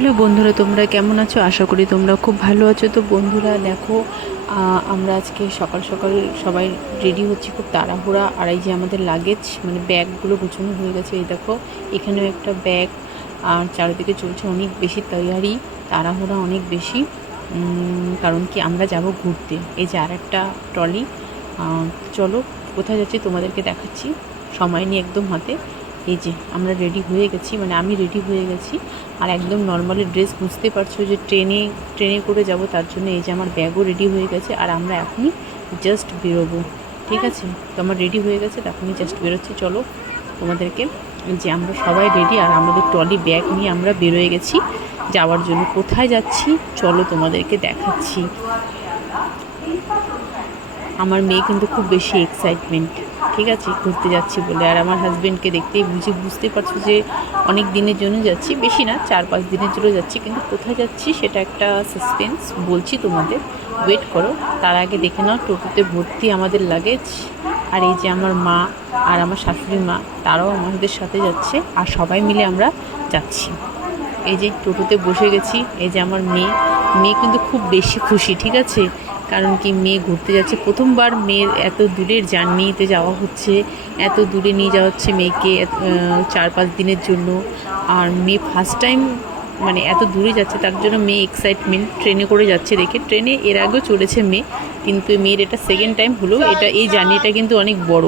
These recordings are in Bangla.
হ্যালো বন্ধুরা, তোমরা কেমন আছো? আশা করি তোমরা খুব ভালো আছো। তো বন্ধুরা দেখো, আমরা আজকে সকাল সকাল সবাই রেডি হচ্ছি, খুব তাড়াহুড়া। আর এই যে আমাদের লাগেজ মানে ব্যাগগুলো গুছানো হয়ে গেছে। এই দেখো, এখানেও একটা ব্যাগ। আর চারিদিকে চলছে অনেক বেশি তৈয়ারি, তাড়াহুড়া অনেক বেশি। কারণ কি আমরা যাব ঘুরতে। এই যে আর একটা ট্রলি। চলো কোথায় যাচ্ছি তোমাদেরকে দেখাচ্ছি, সময় নিয়ে একদম হাতে। এই যে আমরা রেডি হয়ে গেছি, মানে আমি রেডি হয়ে গেছি। আর একদম নর্মালি ড্রেস, বুঝতে পারছো যে ট্রেনে করে যাব, তার জন্য এই যে আমার ব্যাগও রেডি হয়ে গেছে। আর আমরা এখনই জাস্ট বেরোবো, ঠিক আছে? তো আমার রেডি হয়ে গেছে, এখনই জাস্ট বেরোচ্ছি। চলো তোমাদেরকে, যে আমরা সবাই রেডি আর আমাদের ট্রলি ব্যাগ নিয়ে আমরা বেরোয় গেছি যাওয়ার জন্য। কোথায় যাচ্ছি চলো তোমাদেরকে দেখাচ্ছি। আমার মেয়ে কিন্তু খুব বেশি এক্সাইটমেন্ট, ঠিক আছে, ঘুরতে যাচ্ছি বলে। আর আমার হাজব্যান্ডকে দেখতেই বুঝতে পারছো যে অনেক দিনের জন্য যাচ্ছি, বেশি না, 4-5 দিনের জন্য যাচ্ছি। কিন্তু কোথায় যাচ্ছি সেটা একটা সাসপেন্স, বলছি তোমাদের, ওয়েট করো। তার আগে দেখে নাও, টোটোতে ভর্তি আমাদের লাগেজ। আর এই যে আমার মা আর আমার শাশুড়ি মা, তারাও আমাদের সাথে যাচ্ছে। আর সবাই মিলে আমরা যাচ্ছি। এই যে টোটোতে বসে গেছি। এই যে আমার মেয়ে কিন্তু খুব বেশি খুশি, ঠিক আছে? কারণ কি, মেয়ে ঘুরতে যাচ্ছে, প্রথমবার মেয়ের এত দূরের জার্নিতে যাওয়া হচ্ছে, এত দূরে নিয়ে যাওয়া হচ্ছে মেয়েকে 4-5 দিনের জন্য। আর মেয়ে ফার্স্ট টাইম মানে এত দূরে যাচ্ছে, তার জন্য মেয়ে এক্সাইটমেন্ট। ট্রেনে করে যাচ্ছে দেখে, ট্রেনে এর আগেও চলেছে মেয়ে, কিন্তু মেয়ের এটা সেকেন্ড টাইম হলো। এই জার্নিটা কিন্তু অনেক বড়,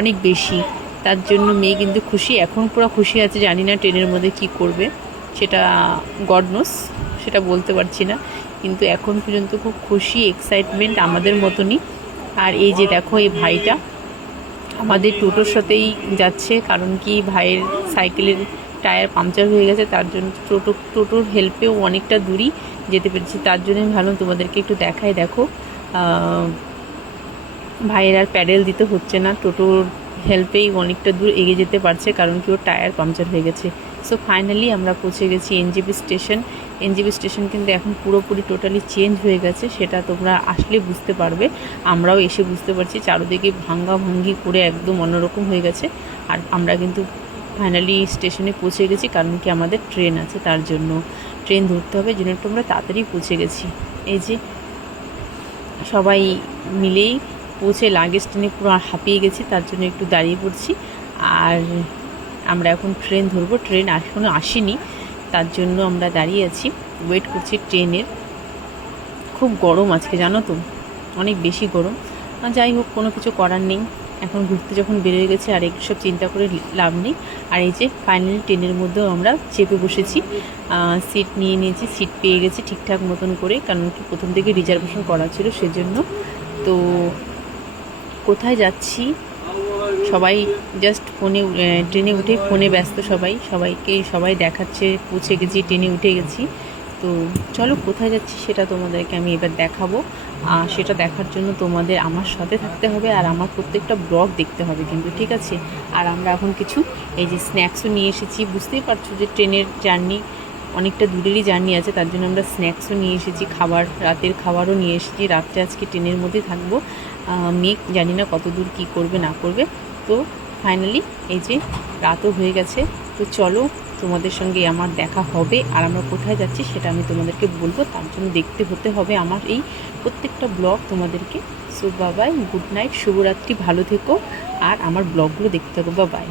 অনেক বেশি, তার জন্য মেয়ে কিন্তু খুশি। এখন পুরো খুশি আছে, জানি না ট্রেনের মধ্যে কি করবে, সেটা গড নোস, সেটা বলতে পারছি না। কিন্তু এখন পর্যন্ত খুব খুশি, এক্সাইটমেন্ট আমাদের মতনই। আর এই যে দেখো, এই ভাইটা আমাদের টোটোর সাথেই যাচ্ছে। কারণ কি, ভাইয়ের সাইকেলের টায়ার পাংচার হয়ে গেছে, তার জন্য টোটোর হেল্পেও অনেকটা দূরই যেতে পেরেছি। তার জন্য আমি ভাবলাম তোমাদেরকে একটু দেখাই। দেখো, ভাইয়ের আর প্যাডেল দিতে হচ্ছে না, টোটোর হেল্পেই অনেকটা দূর এগিয়ে যেতে পারছে, কারণ কি ওর টায়ার পাংচার হয়ে গেছে। সো ফাইনালি আমরা পৌঁছে গেছি এনজেপি স্টেশন। এনজেপি স্টেশন কিন্তু এখন পুরোপুরি টোটালি চেঞ্জ হয়ে গেছে, সেটা তোমরা আসলে বুঝতে পারবে। আমরাও এসে বুঝতে পারছি, চারোদিকে ভাঙ্গি করে একদম অন্যরকম হয়ে গেছে। আর আমরা কিন্তু ফাইনালি স্টেশনে পৌঁছে গেছি, কারণ কি আমাদের ট্রেন আছে, তার জন্য ট্রেন ধরতে হবে, জন্য একটু আমরা তাড়াতাড়ি পৌঁছে গেছি। এই যে সবাই মিলেই পৌঁছে লাগেজ টেনে পুরো হাঁপিয়ে গেছি, তার জন্য একটু দাঁড়িয়ে পড়ছি। আর আমরা এখন ট্রেন ধরবো, ট্রেন এখনও আসেনি, তার জন্য আমরা দাঁড়িয়ে আছি, ওয়েট করছি ট্রেনের। খুব গরম আজকে, জানো তো, অনেক বেশি গরম। যাই হোক, কোনো কিছু করার নেই, এখন ঘুরতে যখন বেরিয়ে গেছে আর এইসব চিন্তা করে লাভ নেই। আর এই যে ফাইনালি ট্রেনের মধ্যেও আমরা চেপে বসেছি, সিট নিয়ে নিয়েছি, সিট পেয়ে গেছি ঠিকঠাক মতন করে, কারণ কি প্রথম থেকে রিজার্ভেশন করা ছিল সেজন্য। তো কোথায় যাচ্ছি সবাই জাস্ট ফোনে, ট্রেনে উঠে ফোনে ব্যস্ত, সবাই দেখাচ্ছে পৌঁছে গেছি, ট্রেনে উঠে গেছি। তো চলো কোথায় যাচ্ছি সেটা তোমাদেরকে আমি এবার দেখাবো। সেটা দেখার জন্য তোমাদের আমার সাথে থাকতে হবে, আর আমার প্রত্যেকটা ব্লগ দেখতে হবে কিন্তু, ঠিক আছে? আর আমরা এখন কিছু এই যে স্ন্যাক্সও নিয়ে এসেছি। বুঝতেই পারছো যে ট্রেনের জার্নি অনেকটা দূরেরই জার্নি আছে, তার জন্য আমরা স্ন্যাক্সও নিয়ে এসেছি, রাতের খাবারও নিয়ে এসেছি। রাত্রে আজকে ট্রেনের মধ্যে থাকবো। মেয়ে জানি না কত দূর কী করবে না করবে। তো ফাইনালি এই যে রাতও হয়ে গেছে, তো চলো তোমাদের সঙ্গে আমার দেখা হবে। আর আমরা কোথায় যাচ্ছি সেটা আমি তোমাদেরকে বলবো, তার জন্য দেখতে হতে হবে আমার এই প্রত্যেকটা ব্লগ তোমাদেরকে। সো বাবাই, গুড নাইট, শুভরাত্রি, ভালো থেকো, আর আমার ব্লগগুলো দেখতে থাকো। বাবাই।